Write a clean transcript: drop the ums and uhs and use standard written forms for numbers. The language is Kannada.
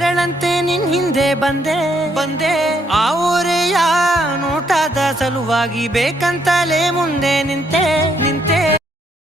ನೆರಳಂತೆ ನಿನ್ ಹಿಂದೆ ಬಂದೆ ಆ ಊರೆಯ ನೋಟದ ಸಲುವಾಗಿ ಬೇಕಂತಲೇ ಮುಂದೆ ನಿಂತೆ